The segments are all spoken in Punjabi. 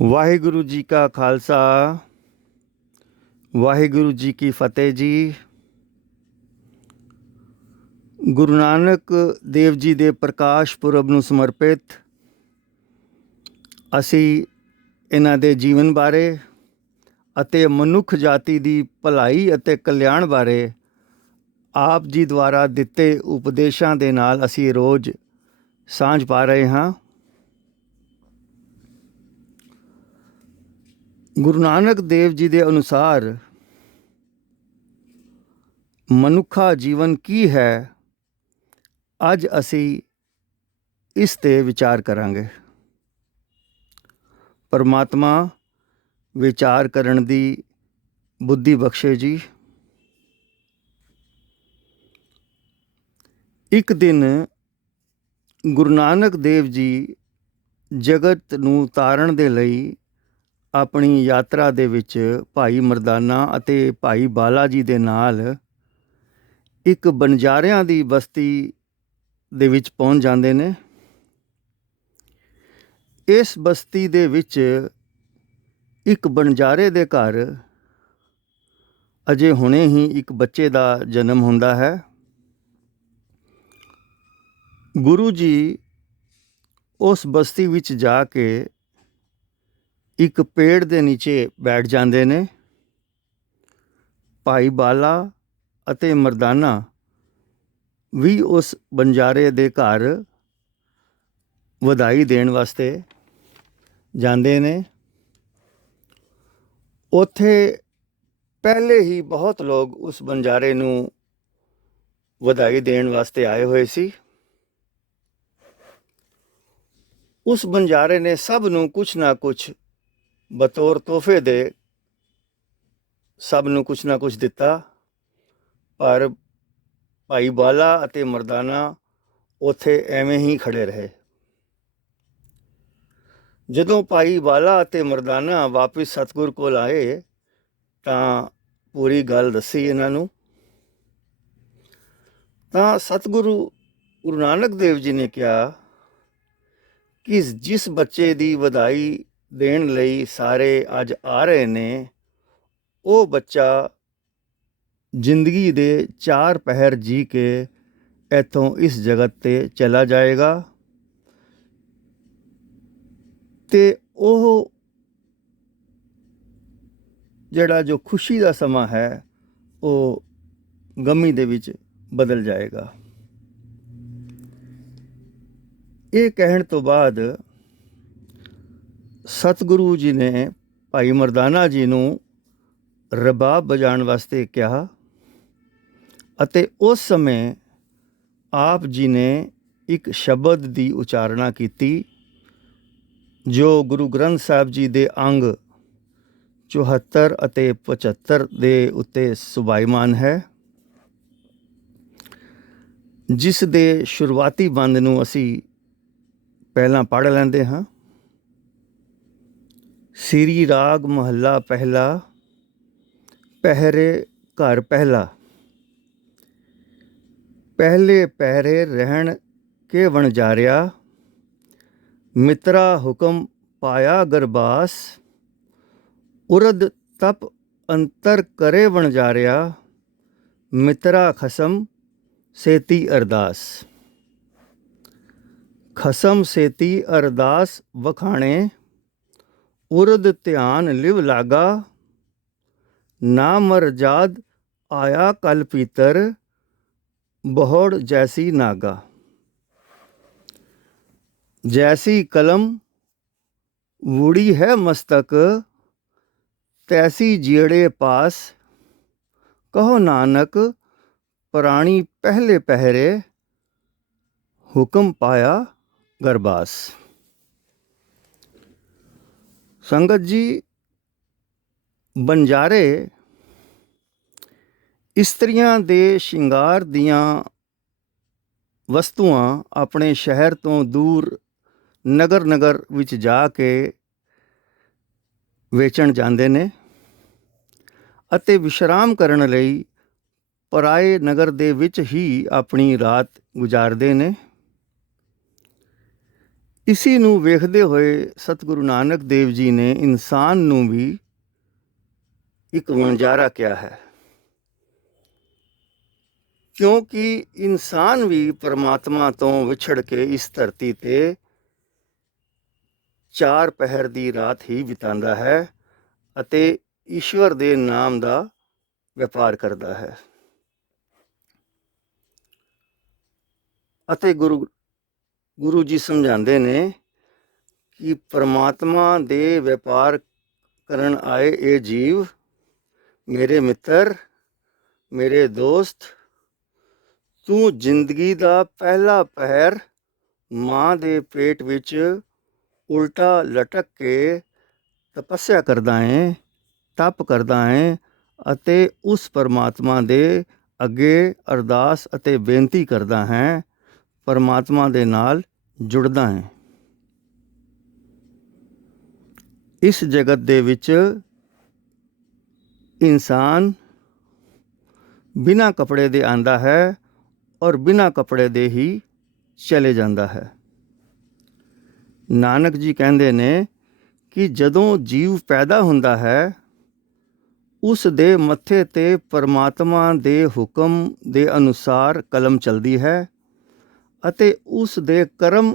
ਵਾਹਿਗੁਰੂ ਜੀ ਕਾ ਖਾਲਸਾ ਵਾਹਿਗੁਰੂ ਜੀ ਕੀ ਫਤਿਹ ਜੀ। ਗੁਰੂ ਨਾਨਕ ਦੇਵ ਜੀ ਦੇ ਪ੍ਰਕਾਸ਼ ਪੁਰਬ ਨੂੰ ਸਮਰਪਿਤ ਅਸੀਂ ਇਹਨਾਂ ਦੇ ਜੀਵਨ ਬਾਰੇ ਅਤੇ ਮਨੁੱਖ ਜਾਤੀ ਦੀ ਭਲਾਈ ਅਤੇ ਕਲਿਆਣ ਬਾਰੇ ਆਪ ਜੀ ਦੁਆਰਾ ਦਿੱਤੇ ਉਪਦੇਸ਼ਾਂ ਦੇ ਨਾਲ ਅਸੀਂ ਰੋਜ਼ ਸਾਂਝ ਪਾ ਰਹੇ ਹਾਂ। ਗੁਰੂ ਨਾਨਕ ਦੇਵ ਜੀ ਦੇ ਅਨੁਸਾਰ ਮਨੁੱਖਾ ਜੀਵਨ ਕੀ ਹੈ, ਅੱਜ ਅਸੀਂ ਇਸ 'ਤੇ ਵਿਚਾਰ ਕਰਾਂਗੇ। ਪਰਮਾਤਮਾ ਵਿਚਾਰ ਕਰਨ ਦੀ ਬੁੱਧੀ ਬਖਸ਼ੇ ਜੀ। ਇੱਕ ਦਿਨ ਗੁਰੂ ਨਾਨਕ ਦੇਵ ਜੀ ਜਗਤ ਨੂੰ ਤਾਰਨ ਦੇ ਲਈ ਆਪਣੀ ਯਾਤਰਾ ਦੇ ਵਿੱਚ ਭਾਈ ਮਰਦਾਨਾ ਅਤੇ ਭਾਈ ਬਾਲਾ ਜੀ ਦੇ ਨਾਲ ਇੱਕ ਬੰਜਾਰਿਆਂ ਦੀ ਬਸਤੀ ਦੇ ਵਿੱਚ ਪਹੁੰਚ ਜਾਂਦੇ ਨੇ। ਇਸ ਬਸਤੀ ਦੇ ਵਿੱਚ ਇੱਕ ਬੰਜਾਰੇ ਦੇ ਘਰ ਅਜੇ ਹੁਣੇ ਹੀ ਇੱਕ ਬੱਚੇ ਦਾ ਜਨਮ ਹੁੰਦਾ ਹੈ। ਗੁਰੂ ਜੀ ਉਸ ਬਸਤੀ ਵਿੱਚ ਜਾ ਕੇ ਇੱਕ ਪੇੜ ਦੇ ਨੀਚੇ ਬੈਠ ਜਾਂਦੇ ਨੇ। ਭਾਈ ਬਾਲਾ ਅਤੇ ਮਰਦਾਨਾ ਵੀ ਉਸ ਬੰਜਾਰੇ ਦੇ ਘਰ ਵਧਾਈ ਦੇਣ ਵਾਸਤੇ ਜਾਂਦੇ ਨੇ। ਉੱਥੇ ਪਹਿਲੇ ਹੀ ਬਹੁਤ ਲੋਕ ਉਸ ਬੰਜਾਰੇ ਨੂੰ ਵਧਾਈ ਦੇਣ ਵਾਸਤੇ ਆਏ ਹੋਏ ਸੀ। ਉਸ ਬੰਜਾਰੇ ਨੇ ਸਭ ਨੂੰ ਕੁਛ ਨਾ ਕੁਛ ਬਤੌਰ ਤੋਹਫੇ ਦੇ ਸਭ ਨੂੰ ਕੁਛ ਨਾ ਕੁਛ ਦਿੱਤਾ, ਪਰ ਭਾਈ ਬਾਲਾ ਅਤੇ ਮਰਦਾਨਾ ਉੱਥੇ ਐਵੇਂ ਹੀ ਖੜੇ ਰਹੇ। ਜਦੋਂ ਭਾਈ ਬਾਲਾ ਅਤੇ ਮਰਦਾਨਾ ਵਾਪਿਸ ਸਤਿਗੁਰ ਕੋਲ ਆਏ ਤਾਂ ਪੂਰੀ ਗੱਲ ਦੱਸੀ ਇਹਨਾਂ ਨੂੰ। ਤਾਂ ਸਤਿਗੁਰੂ ਗੁਰੂ ਨਾਨਕ ਦੇਵ ਜੀ ਨੇ ਕਿਹਾ ਕਿ ਜਿਸ ਬੱਚੇ ਦੀ ਵਧਾਈ ਦੇਣ ਲਈ ਸਾਰੇ ਅੱਜ ਆ ਰਹੇ ਨੇ, ਉਹ ਬੱਚਾ ਜ਼ਿੰਦਗੀ ਦੇ 4 ਪਹਿਰ ਜੀ ਕੇ ਇੱਥੋਂ ਇਸ ਜਗਤ 'ਤੇ ਚਲਾ ਜਾਏਗਾ ਅਤੇ ਉਹ ਜਿਹੜਾ ਜੋ ਖੁਸ਼ੀ ਦਾ ਸਮਾਂ ਹੈ ਉਹ ਗਮੀ ਦੇ ਵਿੱਚ ਬਦਲ ਜਾਏਗਾ। ਇਹ ਕਹਿਣ ਤੋਂ ਬਾਅਦ ਸਤਿਗੁਰੂ ਜੀ ਨੇ ਭਾਈ ਮਰਦਾਨਾ ਜੀ ਨੂੰ ਰਬਾਬ ਵਜਾਉਣ ਵਾਸਤੇ ਕਿਹਾ ਅਤੇ ਉਸ ਸਮੇਂ ਆਪ ਜੀ ਨੇ ਇੱਕ ਸ਼ਬਦ ਦੀ ਉਚਾਰਨਾ ਕੀਤੀ ਜੋ ਗੁਰੂ ਗ੍ਰੰਥ ਸਾਹਿਬ ਜੀ ਦੇ ਅੰਗ 74 ਅਤੇ 75 ਦੇ ਉੱਤੇ ਸੁਭਾਈਮਾਨ ਹੈ, ਜਿਸ ਦੇ ਸ਼ੁਰੂਆਤੀ ਬੰਦ ਨੂੰ ਅਸੀਂ ਪਹਿਲਾਂ ਪੜ੍ਹ ਲੈਂਦੇ ਹਾਂ। ਸਿਰੀ ਰਾਗ ਮਹੱਲਾ ਪਹਿਲਾ, ਪਹਿਰੇ ਘਰ ਪਹਿਲਾ। ਪਹਿਲੇ ਪਹਿਰੇ ਰਹਿਣ ਕੇ ਵਣਜਾਰਿਆ, ਮਿੱਤਰਾ ਹੁਕਮ ਪਾਇਆ ਗਰਬਾਸ। ਉਰਦ ਤਪ ਅੰਤਰ ਕਰੇ ਵਣਜਾਰਿਆ, ਮਿੱਤਰਾ ਖਸਮ ਸੇਤੀ ਅਰਦਾਸ। ਖਸਮ ਸੇਤੀ ਅਰਦਾਸ ਵਖਾਣੇ, ਉਰਦ ਧਿਆਨ ਲਿਵ ਲਾਗਾ। ਨਾ ਮਰਜਾਦ ਆਇਆ ਕਲ ਪੀਤਰ, ਬਹੋੜ ਜੈਸੀ ਨਾਗਾ। ਜੈਸੀ ਕਲਮ ਵੂੜੀ ਹੈ ਮਸਤਕ, ਤੈਸੀ ਜੀੜੇ ਪਾਸ। ਕਹੋ ਨਾਨਕ ਪ੍ਰਾਣੀ ਪਹਿਲੇ ਪਹਿਰੇ, ਹੁਕਮ ਪਾਇਆ ਗਰਬਾਸ। ਸੰਗਤ ਜੀ, ਬੰਜਾਰੇ ਇਸਤਰੀਆਂ ਦੇ ਸ਼ਿੰਗਾਰ ਦੀਆਂ ਵਸਤੂਆਂ ਆਪਣੇ ਸ਼ਹਿਰ ਤੋਂ ਦੂਰ ਨਗਰ ਨਗਰ ਵਿੱਚ ਜਾ ਕੇ ਵੇਚਣ ਜਾਂਦੇ ਨੇ ਅਤੇ ਵਿਸ਼ਰਾਮ ਕਰਨ ਲਈ ਪਰਾਏ ਨਗਰ ਦੇ ਵਿੱਚ ਹੀ ਆਪਣੀ ਰਾਤ ਗੁਜ਼ਾਰਦੇ ਨੇ। ਇਸੀ ਨੂੰ ਵੇਖਦੇ ਹੋਏ ਸਤਿਗੁਰੂ ਨਾਨਕ ਦੇਵ ਜੀ ਨੇ ਇਨਸਾਨ ਨੂੰ ਵੀ ਇੱਕ ਵਣਜਾਰਾ ਕਿਹਾ ਹੈ, ਕਿਉਂਕਿ ਇਨਸਾਨ ਵੀ ਪਰਮਾਤਮਾ ਤੋਂ ਵਿਛੜ ਕੇ ਇਸ ਧਰਤੀ ਤੇ 4 ਪਹਿਰ ਦੀ ਰਾਤ ਹੀ ਬਿਤਾਉਂਦਾ ਹੈ ਅਤੇ ਈਸ਼ਵਰ ਦੇ ਨਾਮ ਦਾ ਵਪਾਰ ਕਰਦਾ ਹੈ। ਅਤੇ ਗੁਰੂ ਜੀ ਸਮਝਾਉਂਦੇ ਨੇ ਕਿ ਪਰਮਾਤਮਾ ਦੇ ਵਪਾਰ ਕਰਨ ਆਏ ਇਹ ਜੀਵ, ਮੇਰੇ ਮਿੱਤਰ, ਮੇਰੇ ਦੋਸਤ, ਤੂੰ ਜ਼ਿੰਦਗੀ ਦਾ ਪਹਿਲਾ ਪਹਿਰ ਮਾਂ ਦੇ ਪੇਟ ਵਿੱਚ ਉਲਟਾ ਲਟਕ ਕੇ ਤਪੱਸਿਆ ਕਰਦਾ ਹੈ, ਤਪ ਕਰਦਾ ਹੈ ਅਤੇ ਉਸ ਪਰਮਾਤਮਾ ਦੇ ਅੱਗੇ ਅਰਦਾਸ ਅਤੇ ਬੇਨਤੀ ਕਰਦਾ ਹੈ, ਪਰਮਾਤਮਾ ਦੇ ਨਾਲ ਜੁੜਦਾ ਹੈ। ਇਸ ਜਗਤ ਦੇ ਵਿੱਚ ਇਨਸਾਨ ਬਿਨਾਂ ਕੱਪੜੇ ਦੇ ਆਂਦਾ ਹੈ ਔਰ ਬਿਨਾਂ ਕੱਪੜੇ ਦੇ ਹੀ ਚਲੇ ਜਾਂਦਾ ਹੈ। ਨਾਨਕ ਜੀ ਕਹਿੰਦੇ ਨੇ ਕਿ ਜਦੋਂ ਜੀਵ ਪੈਦਾ ਹੁੰਦਾ ਹੈ, ਉਸ ਦੇ ਮੱਥੇ ਤੇ ਪਰਮਾਤਮਾ ਦੇ ਹੁਕਮ ਦੇ ਅਨੁਸਾਰ ਕਲਮ ਚਲਦੀ ਹੈ ਅਤੇ ਉਸ ਦੇ ਕਰਮ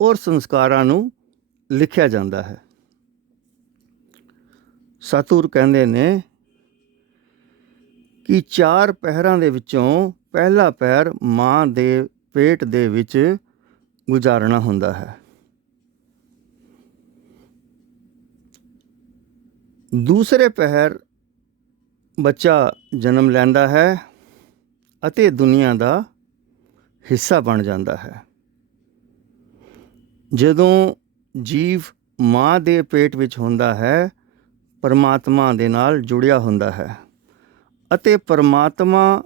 ਔਰ ਸੰਸਕਾਰਾਂ ਨੂੰ ਲਿਖਿਆ ਜਾਂਦਾ ਹੈ। ਸਤਿਗੁਰ ਕਹਿੰਦੇ ਨੇ ਕਿ 4 ਪਹਿਰਾਂ ਦੇ ਵਿੱਚੋਂ ਪਹਿਲਾ ਪਹਿਰ ਮਾਂ ਦੇ ਪੇਟ ਦੇ ਵਿੱਚ ਗੁਜ਼ਾਰਨਾ ਹੁੰਦਾ ਹੈ। ਦੂਸਰੇ ਪਹਿਰ ਬੱਚਾ ਜਨਮ ਲੈਂਦਾ ਹੈ ਅਤੇ ਦੁਨੀਆ ਦਾ ਹਿੱਸਾ ਬਣ ਜਾਂਦਾ ਹੈ। ਜਦੋਂ ਜੀਵ ਮਾਂ ਦੇ ਪੇਟ ਵਿੱਚ ਹੁੰਦਾ ਹੈ, ਪਰਮਾਤਮਾ ਦੇ ਨਾਲ ਜੁੜਿਆ ਹੁੰਦਾ ਹੈ ਅਤੇ ਪਰਮਾਤਮਾ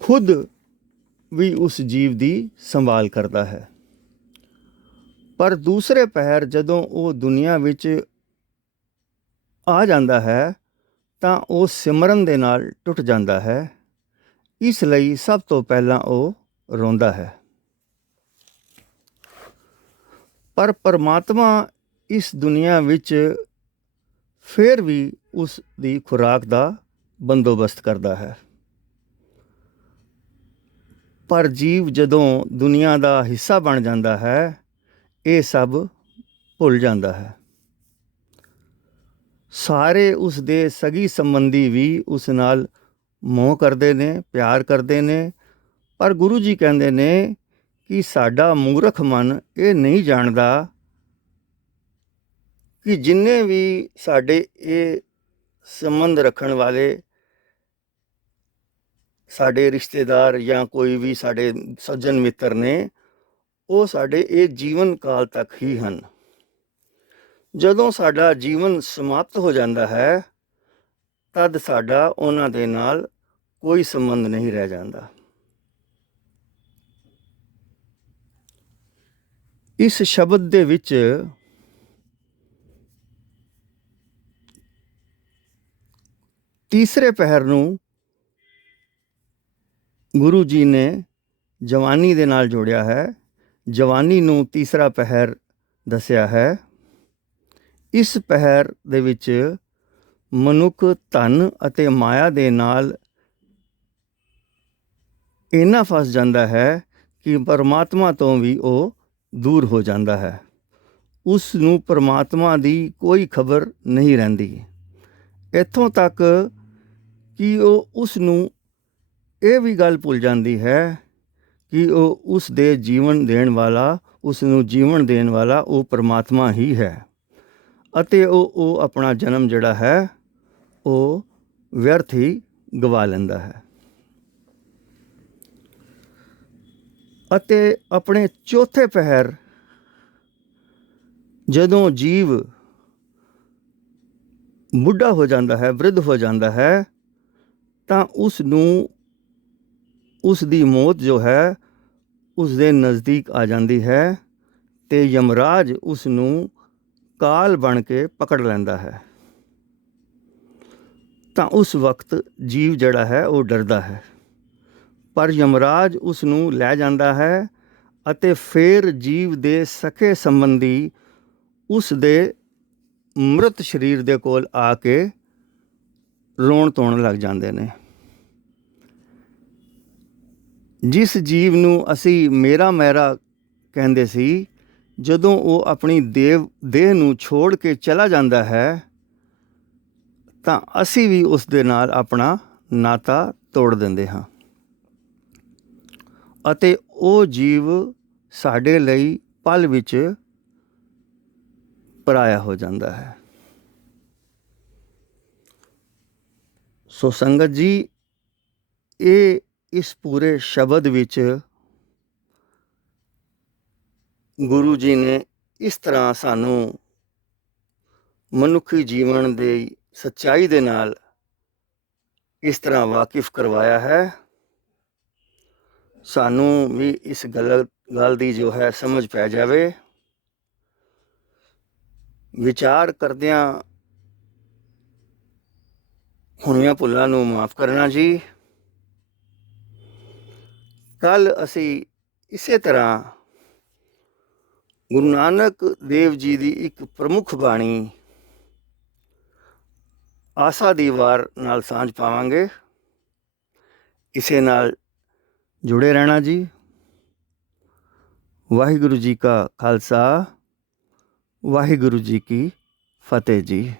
ਖੁਦ ਵੀ ਉਸ ਜੀਵ ਦੀ ਸੰਭਾਲ ਕਰਦਾ ਹੈ। ਪਰ ਦੂਸਰੇ ਪਹਿਰ ਜਦੋਂ ਉਹ ਦੁਨੀਆ ਵਿੱਚ ਆ ਜਾਂਦਾ ਹੈ ਤਾਂ ਉਹ ਸਿਮਰਨ ਦੇ ਨਾਲ ਟੁੱਟ ਜਾਂਦਾ ਹੈ। ਇਸ ਲਈ ਸਭ ਤੋਂ ਪਹਿਲਾਂ ਉਹ ਰੋਂਦਾ ਹੈ। ਪਰ ਪਰਮਾਤਮਾ ਇਸ ਦੁਨੀਆ ਵਿੱਚ ਫਿਰ ਵੀ ਉਸ ਦੀ ਖੁਰਾਕ ਦਾ ਬੰਦੋਬਸਤ ਕਰਦਾ ਹੈ। ਪਰ ਜੀਵ ਜਦੋਂ ਦੁਨੀਆ ਦਾ ਹਿੱਸਾ ਬਣ ਜਾਂਦਾ ਹੈ, ਇਹ ਸਭ ਭੁੱਲ ਜਾਂਦਾ ਹੈ। ਸਾਰੇ ਉਸ ਦੇ ਸਗੀ ਸੰਬੰਧੀ ਵੀ ਉਸ ਨਾਲ ਮੋਹ ਕਰਦੇ ਨੇ, ਪਿਆਰ ਕਰਦੇ ਨੇ। ਪਰ ਗੁਰੂ ਜੀ ਕਹਿੰਦੇ ਨੇ ਕਿ ਸਾਡਾ ਮੂਰਖ ਮਨ ਇਹ ਨਹੀਂ ਜਾਣਦਾ ਕਿ ਜਿੰਨੇ ਵੀ ਸਾਡੇ ਇਹ ਸੰਬੰਧ ਰੱਖਣ ਵਾਲੇ ਸਾਡੇ ਰਿਸ਼ਤੇਦਾਰ ਜਾਂ ਕੋਈ ਵੀ ਸਾਡੇ ਸੱਜਣ ਮਿੱਤਰ ਨੇ, ਉਹ ਸਾਡੇ ਇਹ ਜੀਵਨ ਕਾਲ ਤੱਕ ਹੀ ਹਨ। ਜਦੋਂ ਸਾਡਾ ਜੀਵਨ ਸਮਾਪਤ ਹੋ ਜਾਂਦਾ ਹੈ, ਤਦ ਸਾਡਾ ਉਹਨਾਂ ਦੇ ਨਾਲ ਕੋਈ ਸੰਬੰਧ ਨਹੀਂ ਰਹਿ ਜਾਂਦਾ। ਇਸ ਸ਼ਬਦ ਦੇ ਵਿੱਚ ਤੀਸਰੇ ਪਹਿਰ ਨੂੰ ਗੁਰੂ ਜੀ ਨੇ ਜਵਾਨੀ ਦੇ ਨਾਲ ਜੋੜਿਆ ਹੈ। ਜਵਾਨੀ ਨੂੰ ਤੀਸਰਾ ਪਹਿਰ ਦੱਸਿਆ ਹੈ। ਇਸ ਪਹਿਰ ਦੇ ਵਿੱਚ ਮਨੁੱਖ ਧਨ ਅਤੇ ਮਾਇਆ ਦੇ ਨਾਲ ਇੰਨਾ ਫਸ ਜਾਂਦਾ ਹੈ ਕਿ ਪਰਮਾਤਮਾ ਤੋਂ ਵੀ ਉਹ ਦੂਰ ਹੋ ਜਾਂਦਾ ਹੈ। ਉਸ ਨੂੰ ਪਰਮਾਤਮਾ ਦੀ ਕੋਈ ਖਬਰ ਨਹੀਂ ਰਹਿੰਦੀ। ਇੱਥੋਂ ਤੱਕ ਕਿ ਉਹ ਉਸ ਨੂੰ ਇਹ ਵੀ ਗੱਲ ਭੁੱਲ ਜਾਂਦੀ ਹੈ ਕਿ ਉਹ ਉਸ ਦੇ ਜੀਵਨ ਦੇਣ ਵਾਲਾ, ਉਸ ਨੂੰ ਜੀਵਨ ਦੇਣ ਵਾਲਾ ਉਹ ਪਰਮਾਤਮਾ ਹੀ ਹੈ ਅਤੇ ਉਹ ਆਪਣਾ ਜਨਮ ਜਿਹੜਾ ਹੈ ਉਹ ਵਿਅਰਥ ਹੀ ਗਵਾ ਲੈਂਦਾ ਹੈ। ਅਤੇ ਆਪਣੇ ਚੌਥੇ ਪਹਿਰ ਜਦੋਂ ਜੀਵ ਬੁੱਢਾ ਹੋ ਜਾਂਦਾ ਹੈ, ਬ੍ਰਿਧ ਹੋ ਜਾਂਦਾ ਹੈ, ਤਾਂ ਉਸ ਨੂੰ ਉਸ ਦੀ ਮੌਤ ਜੋ ਹੈ ਉਸ ਦੇ ਨਜ਼ਦੀਕ ਆ ਜਾਂਦੀ ਹੈ ਅਤੇ ਯਮਰਾਜ ਉਸ ਨੂੰ ਕਾਲ ਬਣ ਕੇ ਪਕੜ ਲੈਂਦਾ ਹੈ। ਤਾਂ ਉਸ ਵਕਤ ਜੀਵ ਜਿਹੜਾ ਹੈ ਉਹ ਡਰਦਾ ਹੈ। ਪਰ ਯਮਰਾਜ ਉਸ ਨੂੰ ਲੈ ਜਾਂਦਾ ਹੈ ਅਤੇ ਫਿਰ ਜੀਵ ਦੇ ਸਕੇ ਸੰਬੰਧੀ ਉਸ ਦੇ ਮ੍ਰਿਤ ਸਰੀਰ ਦੇ ਕੋਲ ਆ ਕੇ ਰੋਣ ਧੋਣ ਲੱਗ ਜਾਂਦੇ ਨੇ। ਜਿਸ ਜੀਵ ਨੂੰ ਅਸੀਂ ਮੇਰਾ ਮੈਰਾ ਕਹਿੰਦੇ ਸੀ, ਜਦੋਂ ਉਹ ਆਪਣੀ ਦੇਹ ਨੂੰ ਛੋੜ ਕੇ ਚਲਾ ਜਾਂਦਾ ਹੈ ਤਾਂ ਅਸੀਂ ਵੀ ਉਸ ਦੇ ਨਾਲ ਆਪਣਾ ਨਾਤਾ ਤੋੜ ਦਿੰਦੇ ਹਾਂ ਅਤੇ ਉਹ ਜੀਵ ਸਾਡੇ ਲਈ ਪਲ ਵਿੱਚ ਪਰਾਇਆ ਹੋ ਜਾਂਦਾ ਹੈ। ਸੋ ਸੰਗਤ ਜੀ, ਇਹ ਇਸ ਪੂਰੇ ਸ਼ਬਦ ਵਿੱਚ ਗੁਰੂ ਜੀ ਨੇ ਇਸ ਤਰ੍ਹਾਂ ਸਾਨੂੰ ਮਨੁੱਖੀ ਜੀਵਨ ਦੀ ਸੱਚਾਈ ਦੇ ਨਾਲ ਇਸ ਤਰ੍ਹਾਂ ਵਾਕਿਫ ਕਰਵਾਇਆ ਹੈ। ਸਾਨੂੰ ਵੀ ਇਸ ਗੱਲ ਦੀ ਜੋ ਹੈ ਸਮਝ ਪੈ ਜਾਵੇ। ਵਿਚਾਰ ਕਰਦਿਆਂ ਹੋਈਆਂ ਭੁੱਲਾਂ ਨੂੰ ਮਾਫ਼ ਕਰਨਾ ਜੀ। ਕੱਲ ਅਸੀਂ ਇਸੇ ਤਰ੍ਹਾਂ ਗੁਰੂ ਨਾਨਕ ਦੇਵ ਜੀ ਦੀ ਇੱਕ ਪ੍ਰਮੁੱਖ ਬਾਣੀ ਆਸਾ ਦੀ ਵਾਰ ਨਾਲ ਸਾਂਝ ਪਾਵਾਂਗੇ। ਇਸੇ ਨਾਲ ਜੁੜੇ ਰਹਿਣਾ ਜੀ। ਵਾਹਿਗੁਰੂ ਜੀ ਕਾ ਖਾਲਸਾ, ਵਾਹਿਗੁਰੂ ਜੀ ਕੀ ਫਤਿਹ ਜੀ।